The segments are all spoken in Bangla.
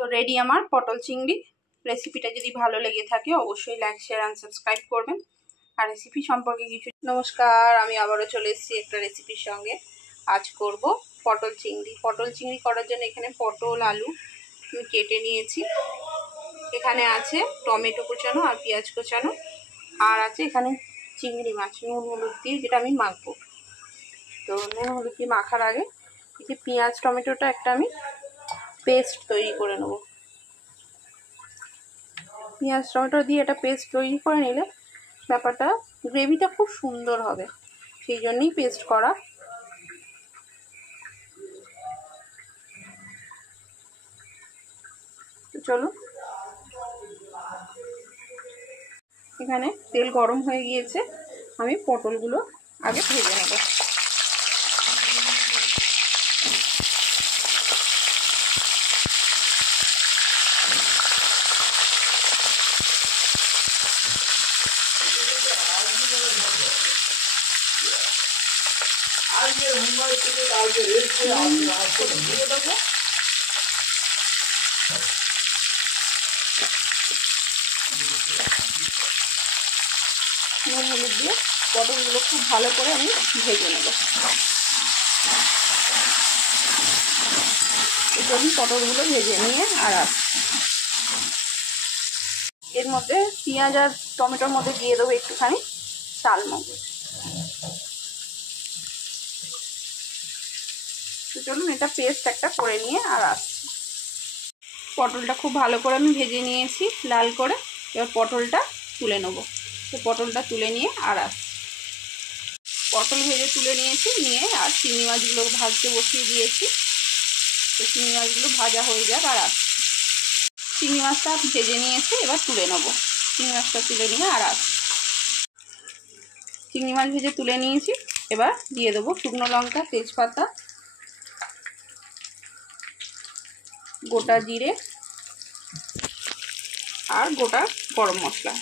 তো রেডি আমার পটল চিংড়ি। রেসিপিটা যদি ভালো লেগে থাকে অবশ্যই লাইক শেয়ার অ্যান্ড সাবস্ক্রাইব করবেন। আর রেসিপি সম্পর্কে কিছু নমস্কার, আমি আবারও চলে এসেছি একটা রেসিপির সঙ্গে। আজ করব পটল চিংড়ি। পটল চিংড়ি করার জন্য এখানে পটল আলু আমি কেটে নিয়েছি। এখানে আছে টমেটো কুচানো আর পেঁয়াজ কুচানো, আর আছে এখানে চিংড়ি মাছ নুন হলুদ দিয়ে, যেটা আমি মাখবো। তো নুন হলুদ দিয়ে মাখার আগে এই যে পেঁয়াজ টমেটোটা একটা আমি পেস্ট তৈরি করে নেব। পেঁয়াজ টমেটো দিয়ে একটা পেস্ট তৈরি করে নিলে ব্যাপারটা গ্রেভিটা খুব সুন্দর হবে, সেই জন্যই পেস্ট করা। তো চলুন, এখানে তেল গরম হয়ে গিয়েছে, আমি পটলগুলো আগে ভেজে নেব। দিয়ে দেবো নুন হলুদ দিয়ে পটলগুলো খুব ভালো করে আমি ভেজে নেব। আমি পটলগুলো ভেজে নিয়ে আর এর মধ্যে পেঁয়াজ আর টমেটোর মধ্যে দিয়ে দেবো একটুখানি চাল মগজ। তো চলুন এটা পেস্ট একটা করে নিয়ে আর আসছি। পটলটা খুব ভালো করে আমি ভেজে নিয়েছি লাল করে, এবার পটলটা তুলে নেব। তো পটলটা তুলে নিয়ে আর আসছি। পটল ভেজে তুলে নিয়েছি, নিয়ে আর চিংড়ি মাছগুলো ভাজতে বসিয়ে দিয়েছি। তো চিংড়ি মাছগুলো ভাজা হয়ে যাক আর আসছি। চিংড়ি মাছটা ভেজে নিয়েছি, এবার তুলে নেব। চিংড়ি মাছটা তুলে নিয়ে আর আসছি। চিংড়ি মাছ ভেজে তুলে নিয়েছি, এবার দিয়ে দেবো শুকনো লঙ্কা, তেজপাতা, গোটা জিরে আর গোটা গরম মশলা।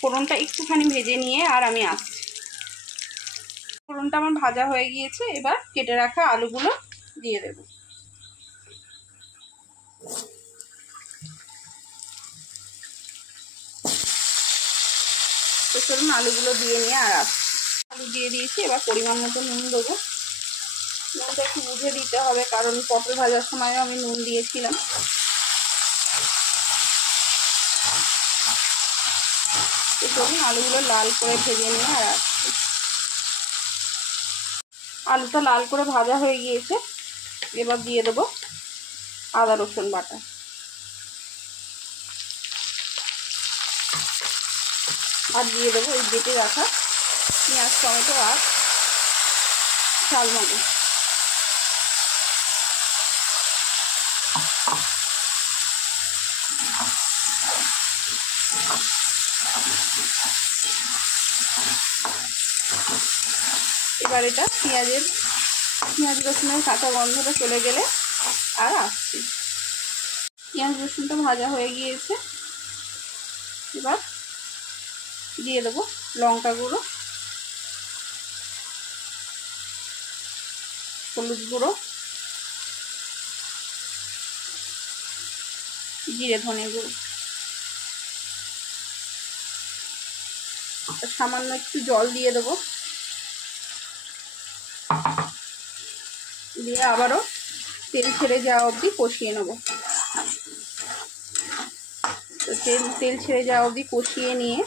ফোড়নটা একটুখানি ভেজে নিয়ে আর আমি আসছি। ফোড়নটা আমার ভাজা হয়ে গিয়েছে, এবার কেটে রাখা আলুগুলো দিয়ে দেব। তো চলুন আলুগুলো দিয়ে নিয়ে আর আসছি। আলু দিয়ে দিয়েছি, এবার পরিমাণ মতো নুন দেবো। নুনটা একটু বুঝে দিতে হবে, কারণ পটল ভাজার সময়ও আমি নুন দিয়েছিলাম। তো চলুন আলুগুলো লাল করে ভেজে নিয়ে আর আসছি। আলুটা লাল করে ভাজা হয়ে গিয়েছে, এবার দিয়ে দেবো আদা রসুন বাটা। আর দিয়ে দেবো এই বেটে রাখা পেঁয়াজ টমেটো আর চাল মগজ। এবার এটা পেঁয়াজ রসুনের কাঁচা গন্ধটা চলে গেলে আর আসছি। পেঁয়াজ রসুনটা ভাজা হয়ে গিয়েছে, এবার দিয়ে দেবো লঙ্কা গুঁড়ো, হলুদ গুঁড়ো, জিরে ধনে গুঁড়ো, সামান্য একটু জল দিয়ে দেবো। দিয়ে আবারও তেল ছেড়ে যাওয়া অবধি কষিয়ে নেব। তো তেল ছেড়ে যাওয়া অবধি কষিয়ে নিয়ে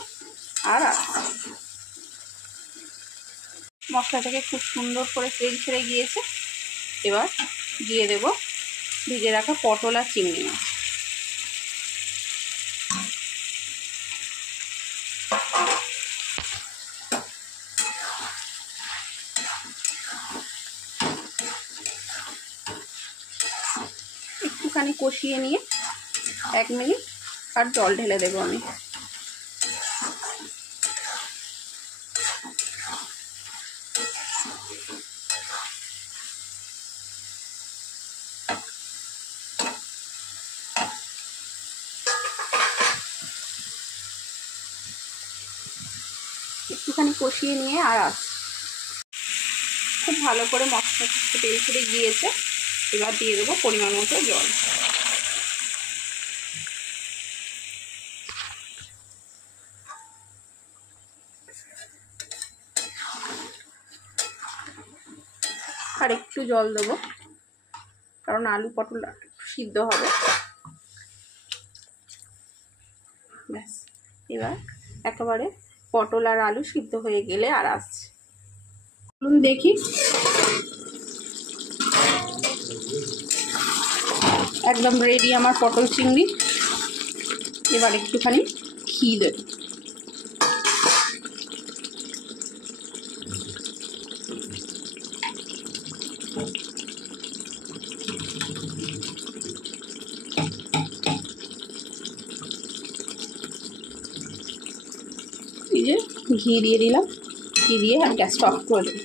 আর মশলা থেকে খুব সুন্দর করে তেল ছেড়ে গিয়েছে, এবার দিয়ে দেব ভিজে রাখা পটল আর চিংড়ি মাছ। একটুখানি কষিয়ে নিয়ে 1 মিনিট আর জল ঢেলে দেবো আমি। একটুখানি কষিয়ে নিয়ে আর খুব ভালো করে মশলা তেল ছেড়ে গিয়েছে, এবার দিয়ে দেবো পরিমাণ মতো জল। আর একটু জল দেবো, কারণ আলু পটল সিদ্ধ হবে। ব্যাস, এবার একেবারে পটল আর আলু সিদ্ধ হয়ে গেলে আর আসছে। দেখি, একদম রেডি আমার পটল চিংড়ি। এবার একটুখানি ঘি দেব। এই যে ঘি দিয়ে দিলাম, ঘি দিয়ে আমি গ্যাসটা অফ করে দেবো।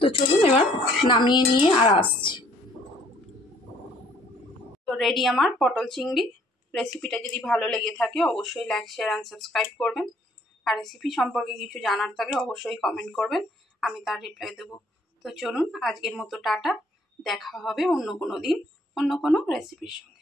তো চলুন এবার নামিয়ে নিয়ে আর আসছি। তো রেডি আমার পটল চিংড়ি। রেসিপিটা যদি ভালো লেগে থাকে অবশ্যই লাইক শেয়ার অ্যান্ড সাবস্ক্রাইব করবেন। আর রেসিপি সম্পর্কে কিছু জানার থাকলে অবশ্যই কমেন্ট করবেন, আমি তার রিপ্লাই দেবো। তো চলুন আজকের মতো টাটা, দেখা হবে অন্য কোনো দিন অন্য কোনো রেসিপির সঙ্গে।